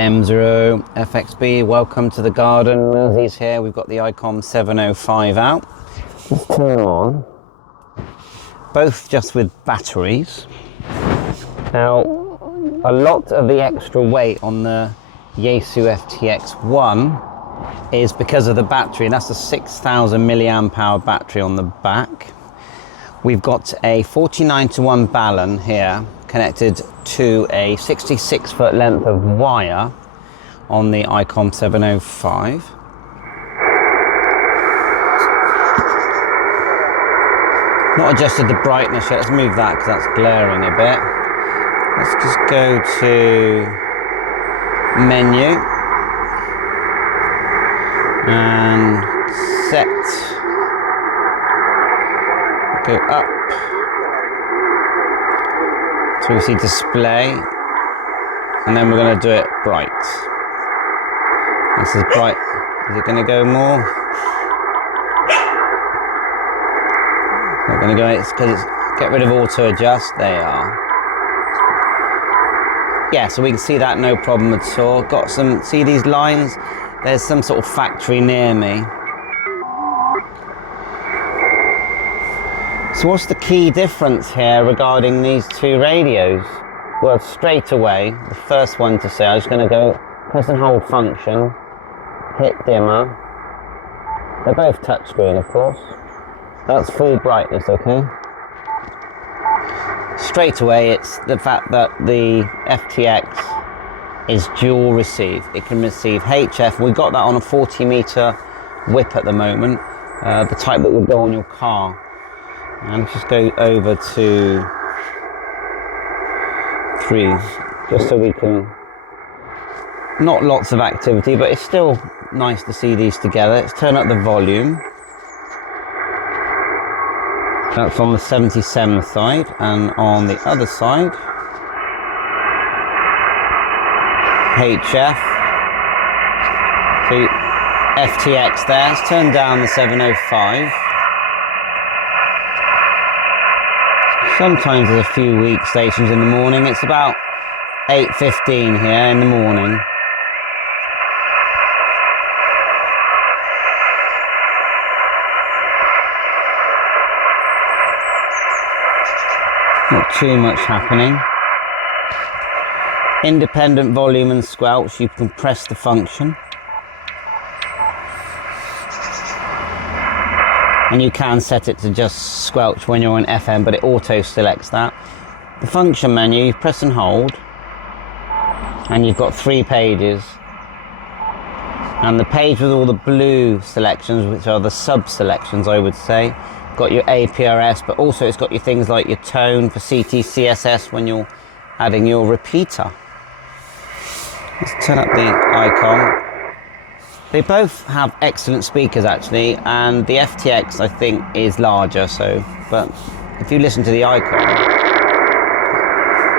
M0FXB, welcome to the garden. Lizzie's here. We've got the Icom 705 out. Let's turn on. Both just with batteries. Now, a lot of the extra weight on the Yaesu FTX-1 is because of the battery, and that's a 6,000 milliamp hour battery on the back. We've got a 49:1 balun here connected to a 66-foot length of wire on the Icom 705. Not adjusted the brightness yet. Let's move that because that's glaring a bit. Let's just go to menu and set. Go up so we see display, and then we're going to do it bright. This is bright. Is it going to go more? Not going to go. It's because it's get rid of auto adjust. They are. Yeah, so we can see that no problem at all. Got some. See these lines? There's some sort of factory near me. So what's the key difference here regarding these two radios? Well, straight away, the first one to say, I'm just going to go press and hold function, hit dimmer. They're both touchscreen, of course. That's full brightness, okay? Straight away, it's the fact that the FTX is dual receive. It can receive HF. We've got that on a 40-meter whip at the moment, the type that would go on your car. And just go over to 3, just so we can, not lots of activity, but it's still nice to see these together. Let's turn up the volume. That's on the 77 side, and on the other side, HF. So FTX there. Let's turn down the 705. Sometimes there's a few weak stations in the morning. It's about 8:15 here in the morning. Not too much happening. Independent volume and squelch. You can press the function. And you can set it to just squelch when you're on FM, but it auto selects that. The function menu, you press and hold, and you've got 3 pages. And the page with all the blue selections, which are the sub selections, I would say, got your APRS, but also it's got your things like your tone for CT, CSS when you're adding your repeater. Let's turn up the Icom. They both have excellent speakers actually, and the FTX I think is larger, so, but if you listen to the Icom,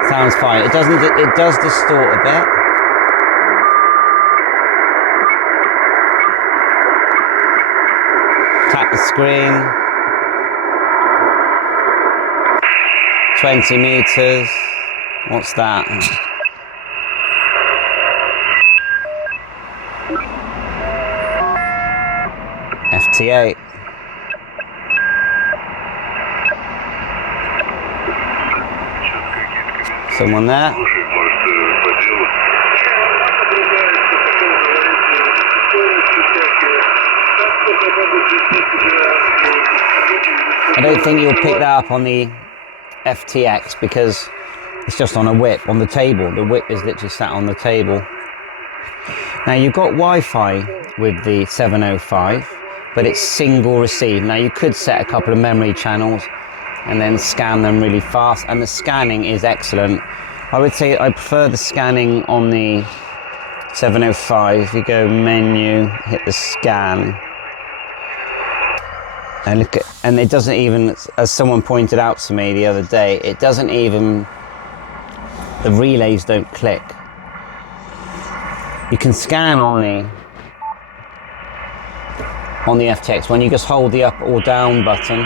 it sounds fine. It does distort a bit. Tap the screen. 20 meters. What's that? FT8. Someone there? I don't think you'll pick that up on the FTX because it's just on a whip on the table. The whip is literally sat on the table. Now you've got Wi-Fi with the 705. But it's single receive. Now you could set a couple of memory channels and then scan them really fast, and the scanning is excellent. I would say I prefer the scanning on the 705. If you go menu, hit the scan, and look at, and it doesn't even, as someone pointed out to me the other day, it doesn't even, the relays don't click. You can scan on the FTX when you just hold the up or down button.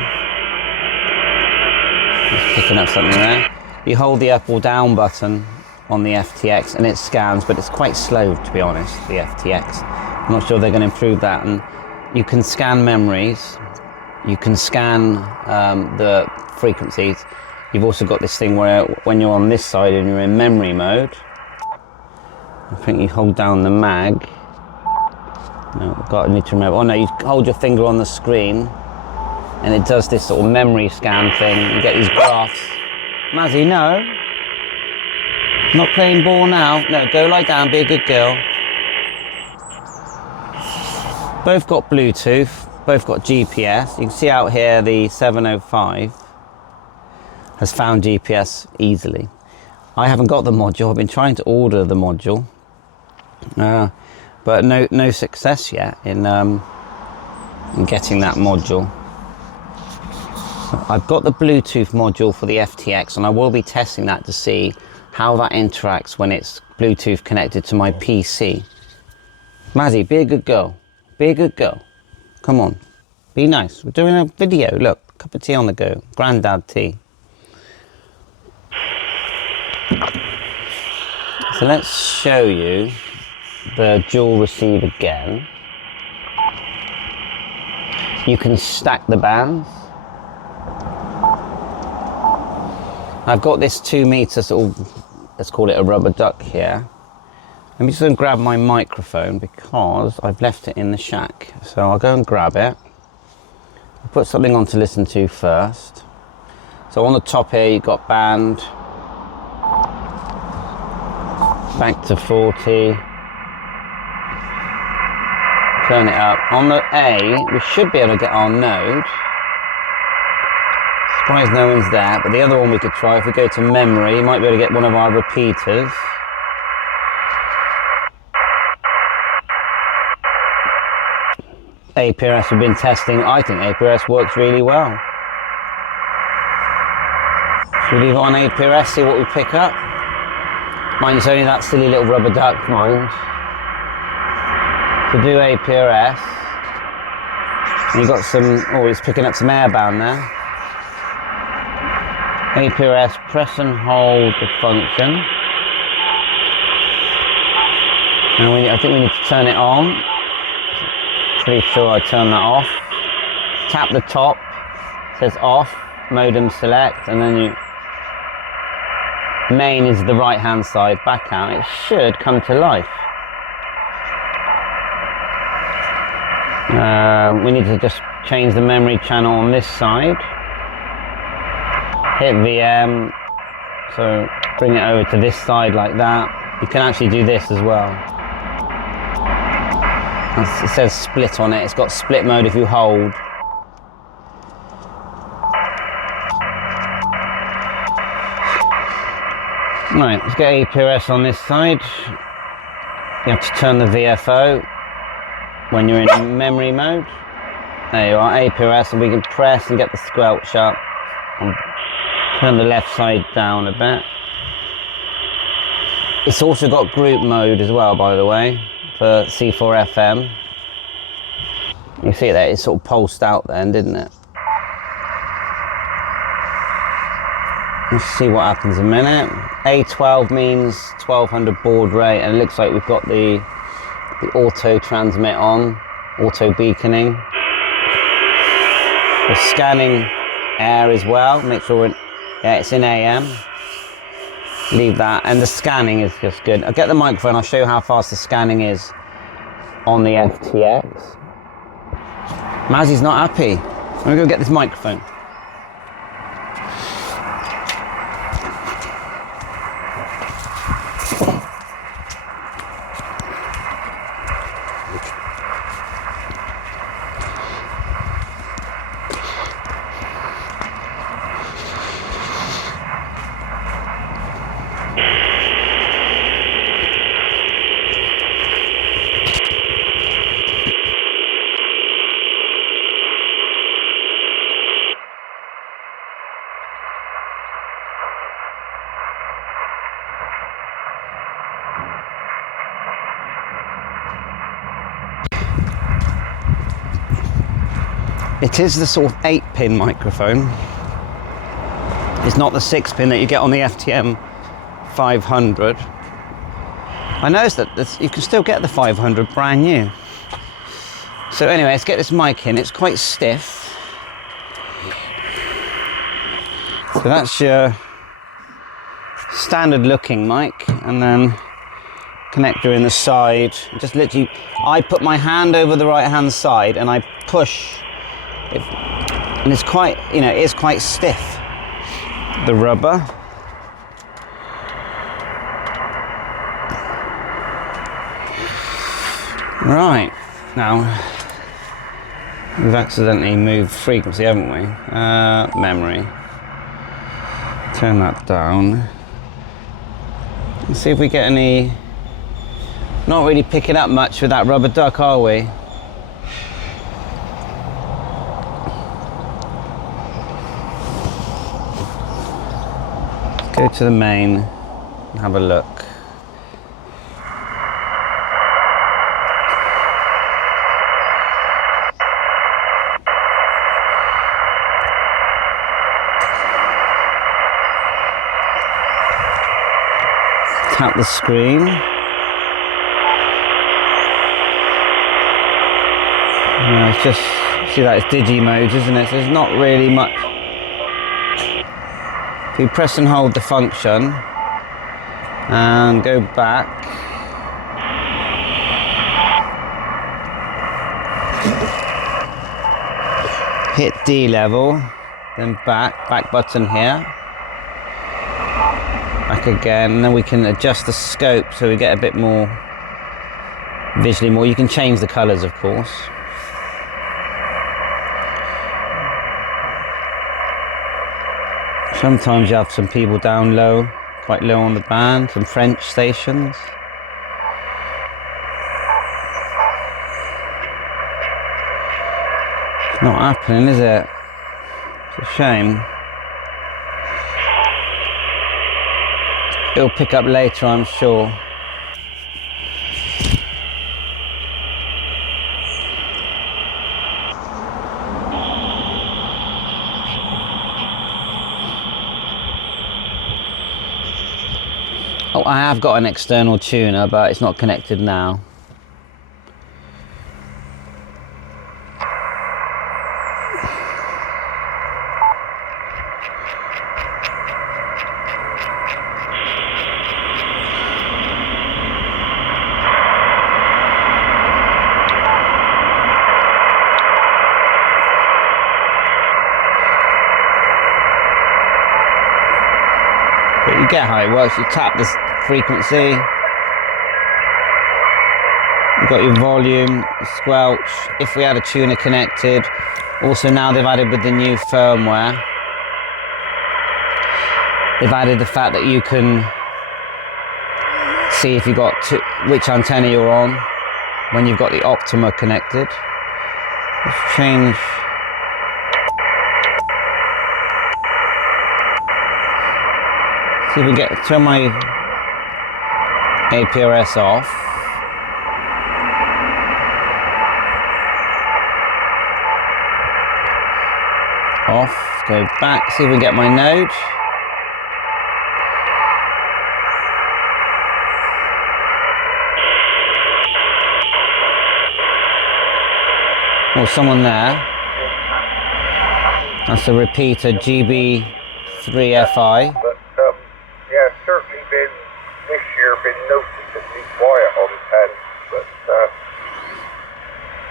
Just picking up something there. You hold the up or down button on the FTX, and it scans, but it's quite slow, to be honest, the FTX. I'm not sure they're going to improve that. And you can scan memories, you can scan the frequencies. You've also got this thing where when you're on this side and you're in memory mode, I think you hold down the mag. No, I need to remember. Oh no, you hold your finger on the screen and it does this sort of memory scan thing. You get these graphs. Mazzy, no. Not playing ball now. No, go lie down, be a good girl. Both got Bluetooth, both got GPS. You can see out here the 705 has found GPS easily. I haven't got the module. I've been trying to order the module, but no success yet in getting that module. I've got the Bluetooth module for the FTX, and I will be testing that to see how that interacts when it's Bluetooth connected to my PC. Mazzy, be a good girl. Be a good girl. Come on. Be nice. We're doing a video. Look, cup of tea on the go. Grandad tea. So let's show you the dual receive again. You can stack the bands. I've got this 2 meter sort of, let's call it a rubber duck here. I'm just going to grab my microphone because I've left it in the shack. So I'll go and grab it. I'll put something on to listen to first. So on the top here you've got band, back to 40. Turn it up. On the A, we should be able to get our node. Surprised no one's there, but the other one we could try, if we go to memory, you might be able to get one of our repeaters. APRS we've been testing. I think APRS works really well. Should we leave it on APRS, see what we pick up? Mind, it's only that silly little rubber duck, mind. To do APRS, and you've got some, oh, it's picking up some airband there. APRS, press and hold the function. And I think we need to turn it on. Pretty sure I turn that off. Tap the top, it says off, modem select, and then main is the right hand side, back out. It should come to life. We need to just change the memory channel on this side. Hit VM, so bring it over to this side like that. You can actually do this as well. It says split on it. It's got split mode if you hold. Right, let's get APRS on this side. You have to turn the VFO when you're in memory mode. There you are, APRS, and we can press and get the squelch up. And turn the left side down a bit. It's also got group mode as well, by the way, for C4 FM. You see that it sort of pulsed out then, didn't it? Let's see what happens in a minute. A12 means 1200 baud rate, and it looks like we've got the auto transmit on, auto beaconing. We're scanning air as well, make sure we're yeah, it's in AM. Leave that, and the scanning is just good. I'll get the microphone, I'll show you how fast the scanning is on the FTX. Mazzy's not happy. I'm gonna go get this microphone. It is the sort of 8-pin microphone. It's not the 6-pin that you get on the FTM 500. I noticed that you can still get the 500 brand new. So anyway, let's get this mic in. It's quite stiff. So that's your standard looking mic, and then connector in the side. Just literally, I put my hand over the right hand side and I push it, and it's quite, you know, it is quite stiff, the rubber. Right, now we've accidentally moved frequency, haven't we? Memory. Turn that down. Let's see if we get any. Not really picking up much with that rubber duck, are we? Let's go to the main and have a look. Tap the screen. No, it's just, see that it's digi mode, isn't it? So there's not really much. If you press and hold the function and go back, hit D level, then back button here, back again, and then we can adjust the scope so we get a bit more, visually more. You can change the colors, of course. Sometimes you have some people down low, quite low on the band, some French stations. It's not happening, is it? It's a shame. It'll pick up later, I'm sure. Oh, I have got an external tuner, but it's not connected now. But you get how it works. You tap this frequency, you've got your volume, the squelch. If we had a tuner connected, also now they've added with the new firmware, they've added the fact that you can see if you've got which antenna you're on when you've got the Optima connected. Let's change. See if we turn my APRS off. Go back, see if we can get my node. Oh, someone there. That's a repeater, GB3FI.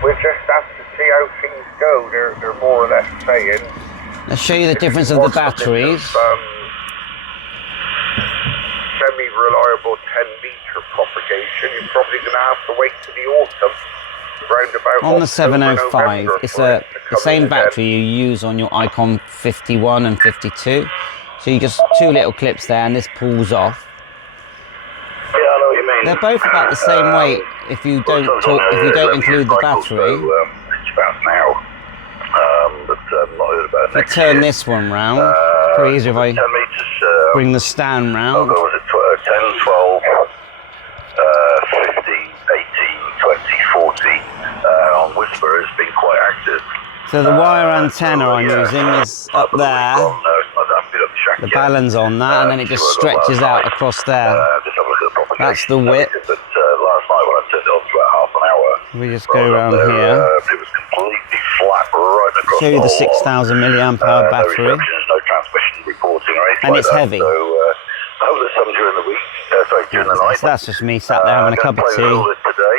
We'll just have to see how things go. They're more or less saying. Let's show you the difference of the batteries. Semi-reliable 10-meter propagation. You're probably going to have to wait to the autumn. Roundabout on the 705, it's the same battery you use on your Icom 51 and 52. So you just two little clips there, and this pulls off. Yeah, I know what you mean. They're both about the same weight if you don't include the battery. It's about now, but not heard about if I turn this one round, it's pretty easy if I bring the stand round. I'll go with 10, 12, 15, 18, 20, 40. On Whisper has been quite active. So the wire antenna I'm using is up there, The ballon's on that, and then it just stretches out across there. Just have a look at the propagation. That's the width. But last night when I turned it on for about half an hour, We just go around here. It was completely flat right across Show you the whole lot. 6,000 milliamp hour battery. No receptions, no transmission reporting or anything And like it's that. heavy. So I hope there's some during the week. Sorry, during the night. So that's just me sat there having a cup of Play a little tea, bit today.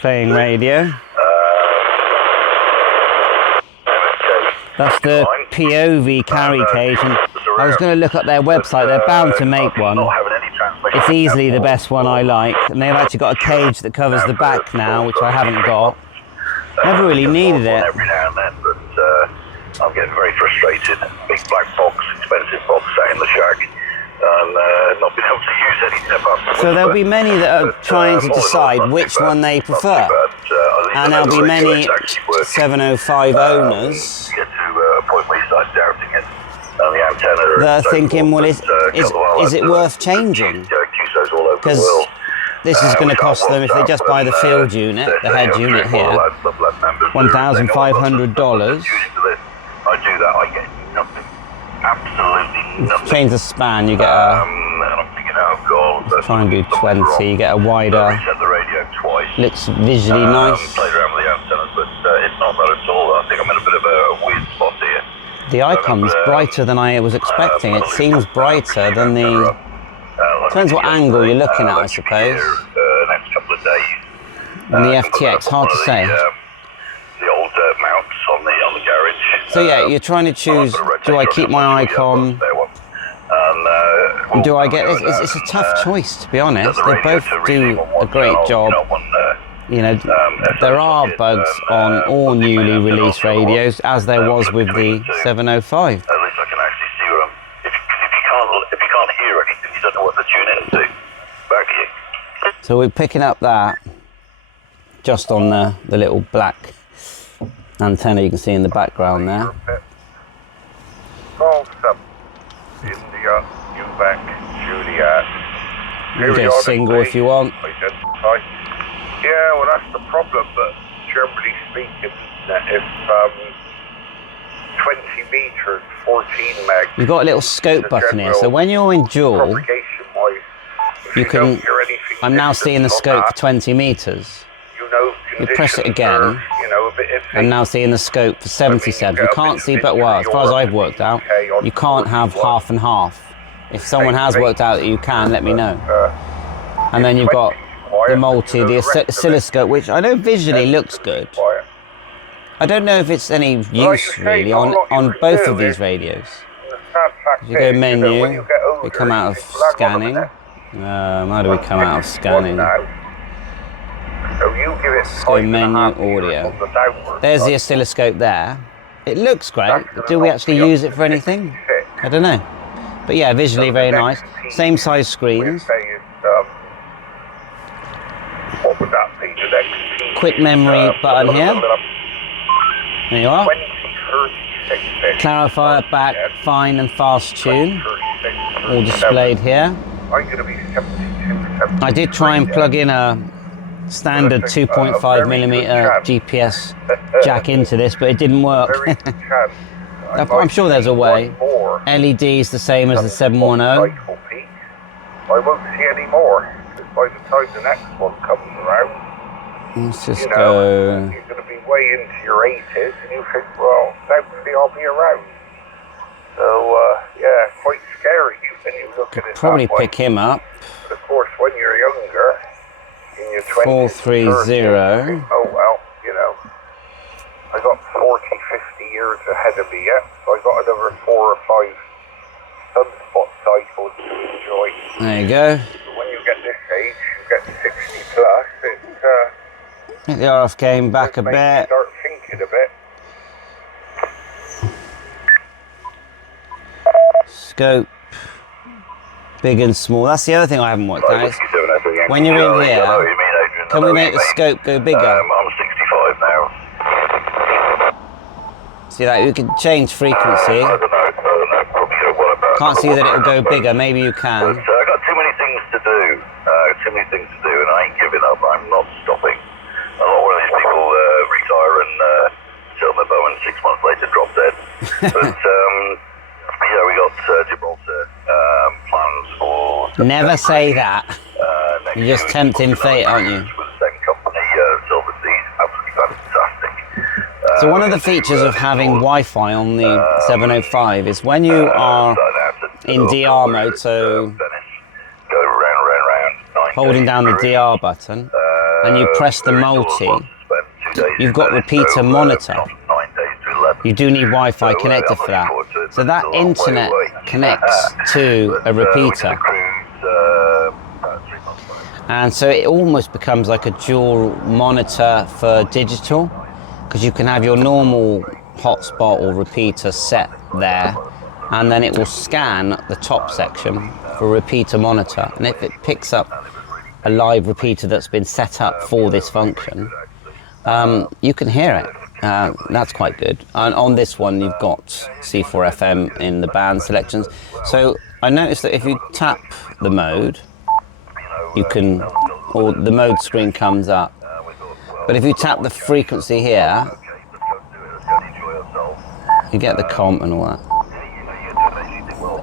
playing radio. That's the POV carry cage, and I was going to look up their website. They're bound to make one. It's easily the best one I like, and they've actually got a cage that covers the back now, which I haven't got. Never really needed it. Every now and then, but I'm getting very frustrated. Big black box, expensive box sat in the shack, and not being able to use any step-up. So there'll be many that are trying to decide which one they prefer. And there'll be many 705 owners Get to a point where you start doubting it. And the antenna that are thinking, well, is it worth changing? Because this is going to cost them, if they just buy the field unit, the head unit here, $1,500. I do that, I get nothing. Absolutely nothing. Change the span, you get a, And I'm thinking, oh God. let's try and do 20, you get a wider, Reset the radio twice. looks visually nice. Played around with the antennas, but it's not that at all. I think I'm in a bit of a weird spot here. The Icom's brighter than I was expecting. It seems brighter than the, depends what angle you're looking at, I suppose. Next couple of days. And the FTX, hard to say. The old mounts on the garage. So yeah, you're trying to choose, do I keep my Icom, do I get this? It's a tough choice, to be honest. They both do a great job. You know, there are bugs on all newly released radios, as there was with the 705. At least I can actually see what if you can't hear anything, you don't know what to tune into. Back here. So we're picking up that just on the little black antenna you can see in the background there. Golf sub. India, Quebec, Juliet. You can go single if you want. Identify. Yeah, well that's the problem, but generally speaking, if 20 meters, 14 meg. You've got a little scope button here, so when you're in dual, you can, I'm now seeing the scope for 20 meters. You press it again, I'm now seeing the scope for 77. You can't see, but well, as far as I've worked out, you can't have half and half. If someone has worked out that you can, let me know. And then you've got the multi, the oscilloscope, which I know visually looks good. I don't know if it's any use really on both of these radios. You go menu, we come out of scanning. How do we come out of scanning? Let's go menu, audio. There's the oscilloscope there. It looks great, but do we actually use it for anything? I don't know. But yeah, visually very nice. Same size screens. What would that be? The next Quick memory button here. There you are. 2036. Clarifier back, fine and fast tune. All displayed here. I'm going to be 72. I did try and plug in a standard 2.5mm GPS jack into this, but it didn't work. I'm sure there's a way. LED is the same as the 710. I won't see any more. By the time the next one comes around, let's just go. You're going to be way into your 80s, and you think, well, hopefully I'll be around. So, yeah, quite scary when you look at it. Probably pick him up. But of course, when you're younger, in your 20s, 430. Oh well, you know, I got 40, 50 years ahead of me yet, so I got another 4 or 5 sunspot cycles to enjoy. There you go. When you get this age, you get 60 plus, Get the RF game back a bit. Start thinking a bit. Scope, big and small. That's the other thing I haven't worked out. Is when you're in here, can we make the scope go bigger? I'm 65 now. See that? You can change frequency. I don't know. Probably what about. Can't see that it'll go bigger. Maybe you can. But, I've got too many things to do. And I ain't giving up. I'm not stopping. I'm not one of these people retire and sit on their bow and 6 months later drop dead. But yeah, we got Never say that. You're just tempting fate, aren't you? With the same company, Silver Seas, absolutely fantastic. So one of the features of having Wi-Fi on the 705 is when you are in DR mode, so go round, holding down the DR button, and you press the multi, you've got repeater monitor. You do need Wi-Fi connected for that. So that internet connects to a repeater. And so it almost becomes like a dual monitor for digital, because you can have your normal hotspot or repeater set there, and then it will scan the top section for repeater monitor. And if it picks up a live repeater that's been set up for this function, you can hear it. That's quite good. And on this one, you've got C4 FM in the band selections. So I noticed that if you tap the mode, you can, or the mode screen comes up. But if you tap the frequency here, you get the comp and all that.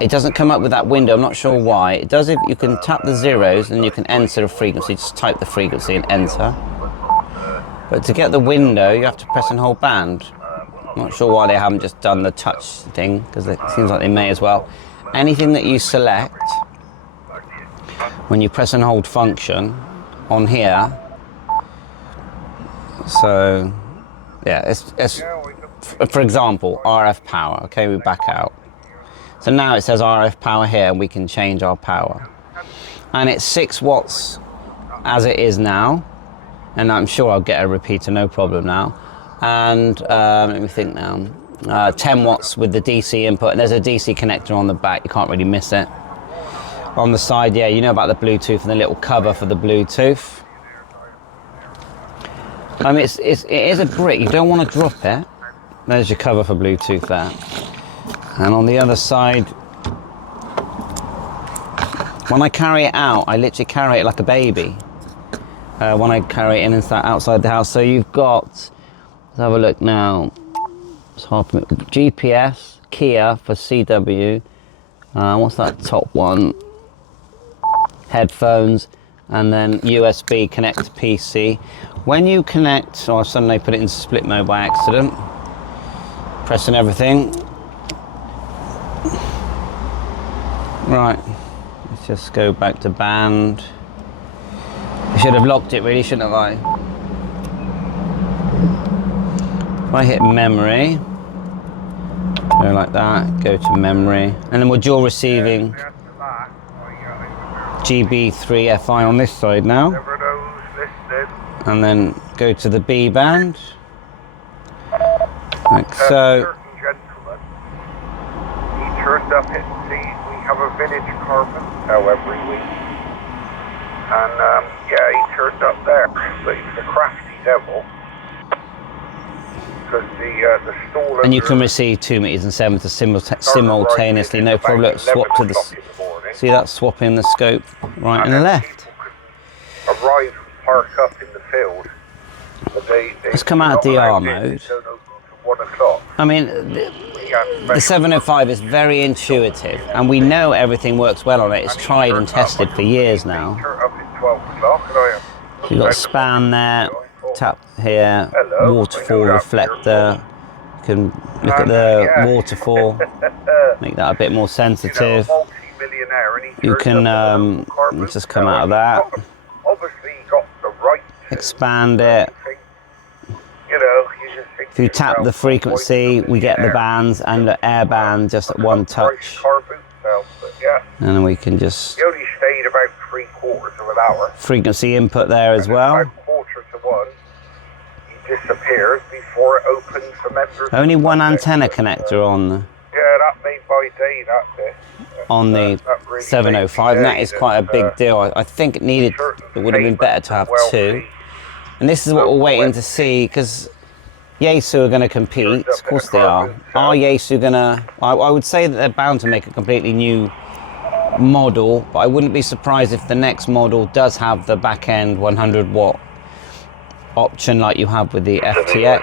It doesn't come up with that window, I'm not sure why. It does if you can tap the zeros and you can enter a frequency, just type the frequency and enter. But to get the window, you have to press and hold band. Not sure why they haven't just done the touch thing, because it seems like they may as well. Anything that you select, when you press and hold function on here, so yeah, it's for example, RF power. Okay, we back out. So now it says RF power here, and we can change our power. And it's 6 watts as it is now. And I'm sure I'll get a repeater, no problem now. And let me think now. 10 watts with the DC input. And there's a DC connector on the back, you can't really miss it. On the side, yeah, you know about the Bluetooth and the little cover for the Bluetooth. I mean, it is a brick, you don't want to drop it. There's your cover for Bluetooth there. And on the other side, when I carry it out, I literally carry it like a baby. When I carry it in and start outside the house. So you've got, let's have a look now. GPS, Kia for CW. What's that top one? Headphones, and then USB connect to PC. When you connect, or suddenly put it in split mode by accident, pressing everything. Right, let's just go back to band. I should have locked it really, shouldn't have I? If I hit memory, go like that, go to memory, and then we're dual receiving GB3 FI on this side now. And then go to the B band. Like so. He turned up at we have a village carpet now every week. And yeah, he turned up there, but he was a crafty devil. Because the stall. And you can receive 2 meters and 7 to simultaneously, no problem. Look, swap to the. See that swapping the scope right and left. Arrive and park up in the field. But Let's come out of DR mode. 1 o'clock. I mean, the 705 is very intuitive, and we know everything works well on it. It's tried and tested for years now. So you've got a span there, tap here, waterfall reflector. You can look at the waterfall, make that a bit more sensitive. You can just come out of that, expand it. If you tap the frequency, we get the bands and the air band just at one touch. And then we can just... He only stayed about 3/4 of an hour. Frequency input there as well. About 1:45, he disappeared before it opened for members. Only one antenna connector on the... Yeah, that made my day, that bit. On the really 705, and that is quite a big deal. I think it would have been better to have 2. And this is what we're waiting to see, because Yaesu are going to compete. Of course they are. Are Yaesu going to... I would say that they're bound to make a completely new model, but I wouldn't be surprised if the next model does have the back-end 100-watt option like you have with the FTX. Yeah, I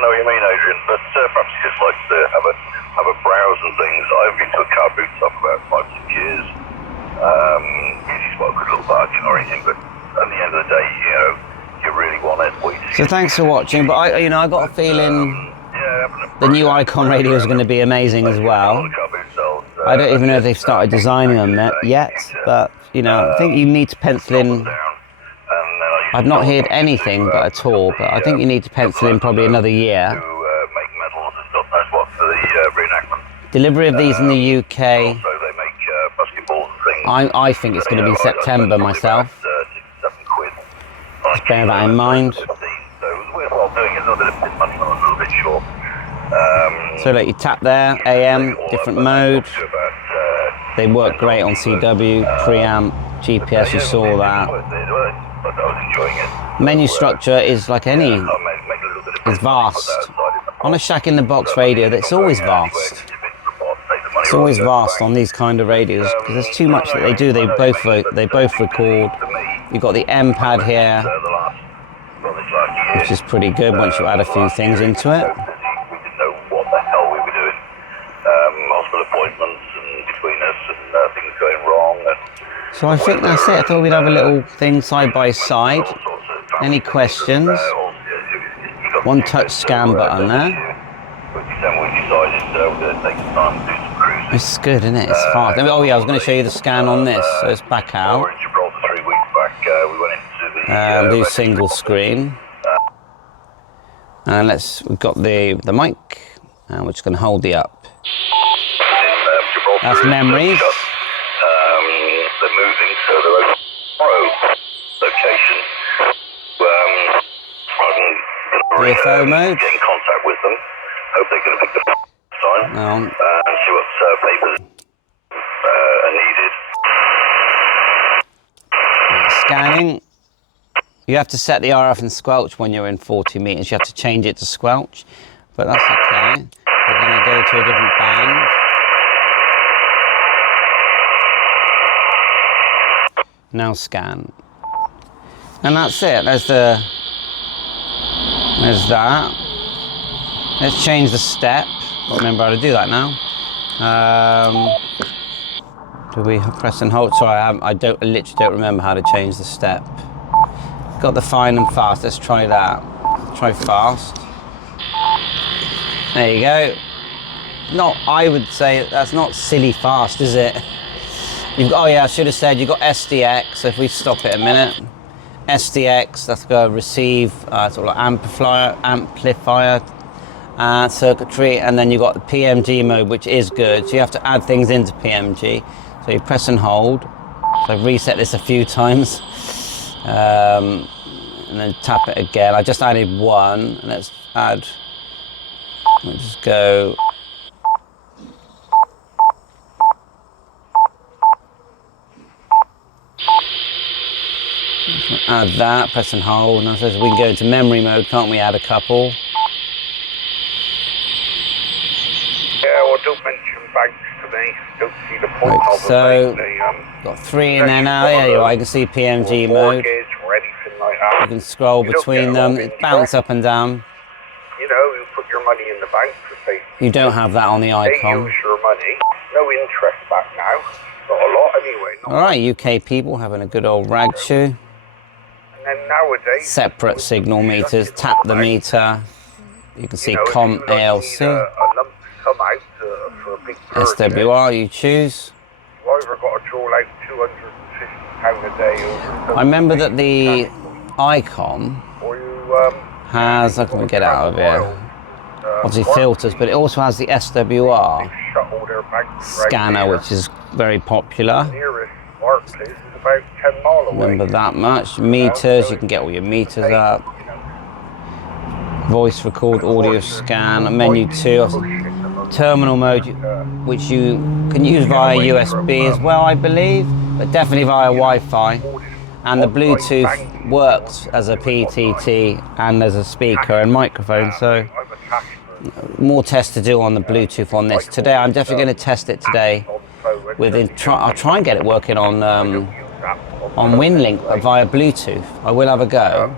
know what you mean, Adrian, but perhaps you just like to have a browse and things. I've been to a car boot shop about 5-6 years. Usually smoke a little bargain or anything, but at the end of the day, you know, you really want it. So thanks for watching, but I got a feeling the new Icom radio is going to be amazing as well. I don't even know if they've started designing them yet, but I think you need to pencil in. I've not heard anything but at all, but I think you need to pencil in probably another year. Delivery of these in the UK, I think it's going to be September myself. Just bear that in mind. So like you tap there, AM, different mode. They work great on CW, preamp, GPS, you saw that. Menu structure is like any, is vast. On a shack-in-the-box radio, it's always vast. It's always vast on these kind of radios because there's too much that they do. They both record. You've got the M pad here, which is pretty good once you add a few things into it. So I think that's it. I thought we'd have a little thing side by side. Any questions? One touch scan button there. It's good, isn't it? It's fast. Oh yeah, I was going to show you the scan on this. So it's back out. Do single screen. And we've got the mic, and we're just going to hold the up. That's memories. They're moving, so they're location. DFO mode. Get in contact with them. Hope they're going to pick the sign and see what papers are needed. Scanning. You have to set the RF and squelch when you're in 40 meters. You have to change it to squelch, but that's okay. We're going to go to a different band. Now scan. And that's it. There's that. Let's change the step. Don't remember how to do that now. Do we press and hold? Sorry, I literally don't remember how to change the step. Got the fine and fast. Let's try that. Try fast. There you go. I would say that's not silly fast, is it? Oh yeah, I should have said you've got SDX. So if we stop it a minute, SDX, that's going to receive sort of like amplifier circuitry, and then you've got the PMG mode, which is good. So you have to add things into PMG. So you press and hold. So I've reset this a few times, and then tap it again. I just added one, and let's just go. Add that, press and hold. Now it says we can go into memory mode, can't we? Add a couple. Yeah, well, don't mention banks to me. Don't see the point Right, of so them. got 3 in there now. Yeah, you are. I can see PMG mode. Or anything like that. You can scroll between them. It bounce up and down. You know, you put your money in the bank for say. You don't have that on the They Icom. use your money. No interest back now. Not a lot anyway. All right, UK people having a good old rag chew. And then nowadays, Separate signal meters. Tap the meter. You can see COM ALC. A lump sum out for a big purchase. SWR, you choose. You've either got to draw out £250 a day over. I remember that the Icom Or you has, how can we get out of here? Obviously filters, but it also has the SWR shut all their banks scanner, which is very popular. nearest workplace is about 10 mile away. Remember that much. Meters, you can get all your meters up. Voice record, audio scan, menu 2. Terminal mode, which you can use via USB as well, I believe, but definitely via Wi-Fi. And the Bluetooth works as a PTT and as a speaker and microphone, so more tests to do on the Bluetooth on this. Today, I'm definitely going to test it today. I'll try and get it working on WinLink, but via Bluetooth. I will have a go.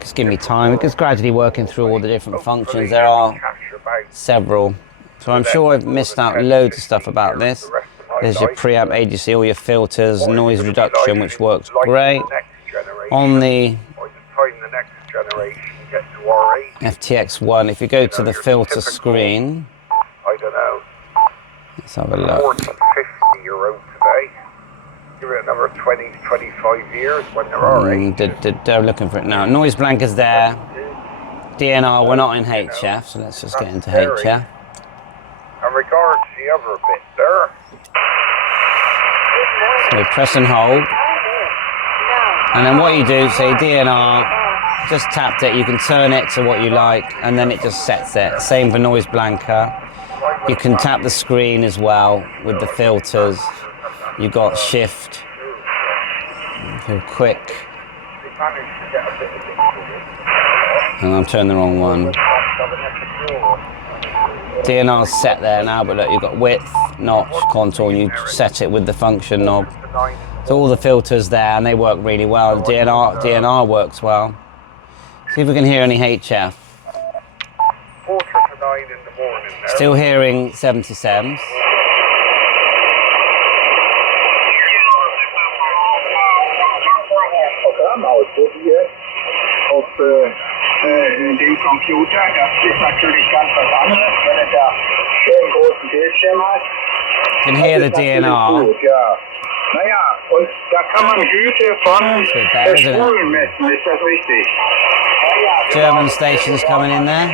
Just give me time. It's gradually working through all the different functions. There are several. So I'm sure I've missed out loads of stuff about this. There's your preamp ADC, all your filters, noise reduction, which works great. On the FTX-1, if you go to the filter screen, I don't know, let's have a look. 40, 50 euro today. Give it another 20, 25 years when they're alright. They're looking for it now. Noise blanker's there. DNR, we're not in HF, so let's just get into HF. And regards the other bit there. So press and hold. And then what you do, say DNR, just tapped it, you can turn it to what you like, and then it just sets it. Same for noise blanker. You can tap the screen as well with the filters. You've got shift. Go quick. And I'm turning the wrong one. DNR's set there now, but look, you've got width, notch, contour, and you set it with the function knob. So all the filters there, and they work really well. The DNR works well. See if we can hear any HF. 8:45 in the morning now. Still hearing 77s. Dem Computer, das ist natürlich ganz was anderes, wenn er da schön großen Bildschirm hat. You can hear the DNR. Gut, ja. Naja, und da kann man Güte von der Spulen messen, ist das richtig? German stations coming in there.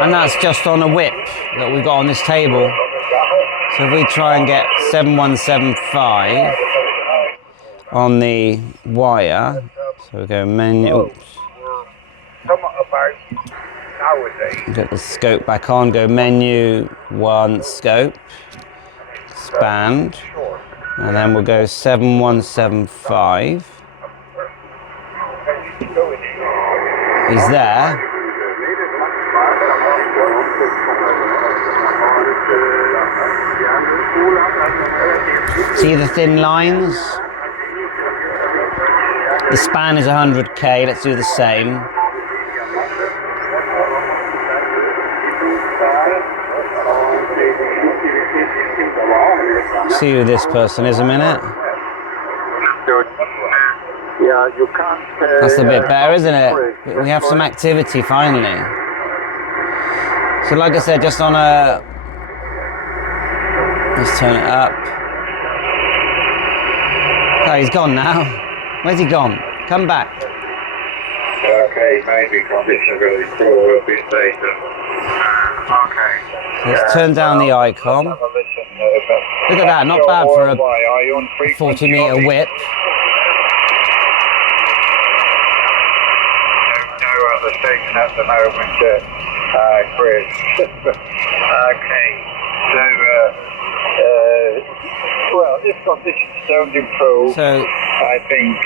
And that's just on a whip that we've got on this table. So if we try and get 7175 on the wire, so we go menu, oops. Get the scope back on, go menu, 1, scope, expand, and then we'll go 7175. He's there. See the thin lines? The span is 100k, let's do the same. See who this person is a minute. Yeah, you can't. That's a bit better, isn't it? We have some activity finally. So like I said, just on a... Let's turn it up. Oh, he's gone now. Where's he gone? Come back. Okay, maybe condition really cool will be later. Okay. So let's turn down the Icom. Look at that, not bad for a 40 metre whip. No other station at the moment, Chris. Okay, so, well, if conditions don't improve, So, I think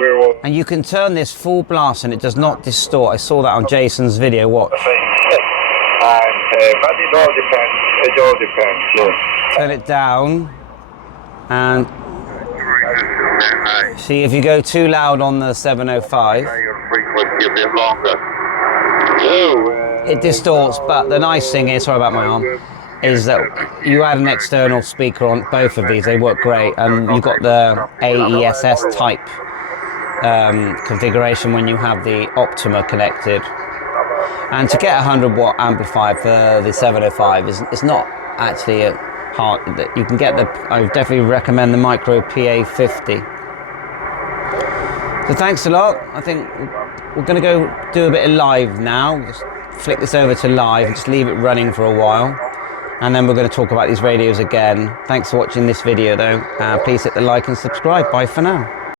we will... and you can turn this full blast and it does not distort. I saw that on Jason's video, watch. But it all depends, yeah. Turn it down and see if you go too loud on the 705, it distorts, but the nice thing is, sorry about my arm, is that you add an external speaker on both of these, they work great, and you've got the AESS type configuration when you have the Optima connected. And to get a 100 watt amplifier for the 705 is not actually a hard, you can get the, I would definitely recommend the Micro PA50. So thanks a lot. I think we're going to go do a bit of live now. Just flick this over to live and just leave it running for a while. And then we're going to talk about these radios again. Thanks for watching this video though. Please hit the like and subscribe. Bye for now.